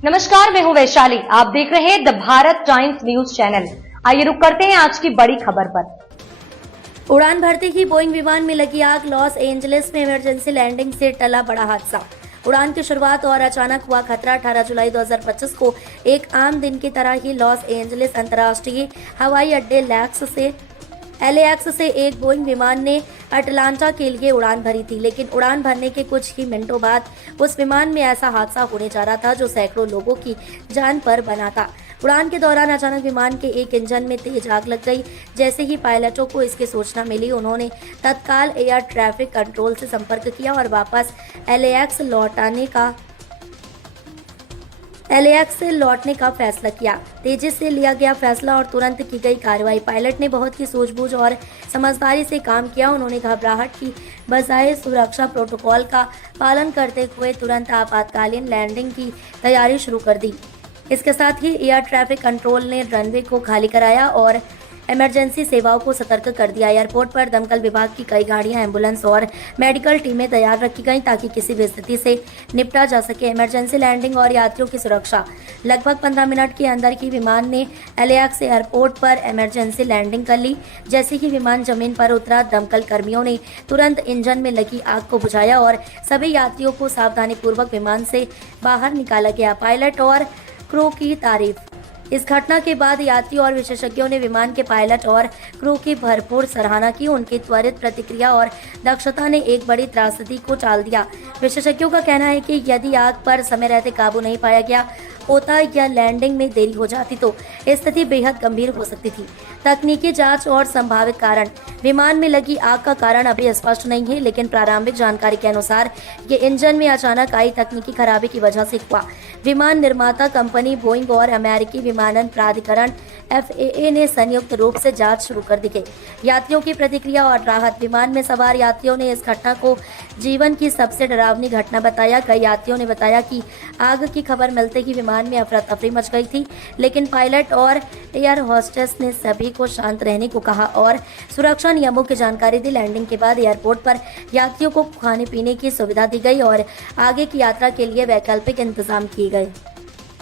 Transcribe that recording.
नमस्कार, मैं हूं वैशाली। आप देख रहे हैं the Bharat times news channel. आइए रुक करते हैं आज की बड़ी खबर पर। उड़ान भरते ही बोइंग विमान में लगी आग। लॉस एंजलिस में इमरजेंसी लैंडिंग से टला बड़ा हादसा। उड़ान की शुरुआत और अचानक हुआ खतरा। 18 जुलाई 2025 को एक आम दिन की तरह ही लॉस एंजलिस अंतर्राष्ट्रीय हवाई अड्डे LAX से एक बोइंग विमान ने अटलांटा के लिए उड़ान भरी थी, लेकिन उड़ान भरने के कुछ ही मिनटों बाद उस विमान में ऐसा हादसा होने जा रहा था जो सैकड़ों लोगों की जान पर बना था। उड़ान के दौरान अचानक विमान के एक इंजन में तेज आग लग गई। जैसे ही पायलटों को इसकी सूचना मिली, उन्होंने तत्काल एयर ट्रैफिक कंट्रोल से संपर्क किया और वापस LAX से लौटने का फैसला किया। तेजी से लिया गया फैसला और तुरंत की गई कार्रवाई। पायलट ने बहुत ही सूझबूझ और समझदारी से काम किया। उन्होंने घबराहट की बजाय सुरक्षा प्रोटोकॉल का पालन करते हुए तुरंत आपातकालीन लैंडिंग की तैयारी शुरू कर दी। इसके साथ ही एयर ट्रैफिक कंट्रोल ने रनवे को खाली कराया और इमरजेंसी सेवाओं को सतर्क कर दिया। एयरपोर्ट पर दमकल विभाग की कई गाड़ियां, एम्बुलेंस और मेडिकल टीमें तैयार रखी गईं ताकि किसी भी स्थिति से निपटा जा सके। इमरजेंसी लैंडिंग और यात्रियों की सुरक्षा। लगभग 15 मिनट के अंदर ही विमान ने LAX एयरपोर्ट पर इमरजेंसी लैंडिंग कर ली। जैसे ही विमान जमीन पर उतरा, दमकल कर्मियों ने तुरंत इंजन में लगी आग को बुझाया और सभी यात्रियों को सावधानीपूर्वक विमान से बाहर निकाला गया। पायलट और क्रू की तारीफ। इस घटना के बाद यात्री और विशेषज्ञों ने विमान के पायलट और क्रू की भरपूर सराहना की। उनकी त्वरित प्रतिक्रिया और दक्षता ने एक बड़ी त्रासदी को टाल दिया। विशेषज्ञों का कहना है कि यदि आग पर समय रहते काबू नहीं पाया गया होता या लैंडिंग में देरी हो जाती तो स्थिति बेहद गंभीर हो सकती थी। तकनीकी जांच और संभावित कारण। विमान में लगी आग का कारण अभी स्पष्ट नहीं है, लेकिन प्रारंभिक जानकारी के अनुसार ये इंजन में अचानक आई तकनीकी खराबी की वजह से हुआ। विमान निर्माता कंपनी बोइंग और अमेरिकी विमानन प्राधिकरण FAA ने संयुक्त रूप से जांच शुरू कर दी गई। यात्रियों की प्रतिक्रिया और राहत। विमान में सवार यात्रियों ने इस घटना को जीवन की सबसे डरावनी घटना बताया। कई यात्रियों ने बताया कि आग की खबर मिलते ही विमान में अफरा तफरी मच गई थी, लेकिन पायलट और एयर होस्टेस ने सभी को शांत रहने को कहा और सुरक्षा नियमों की जानकारी दी। लैंडिंग के बाद एयरपोर्ट पर यात्रियों को खाने पीने की सुविधा दी गई और आगे की यात्रा के लिए वैकल्पिक इंतजाम किए गए।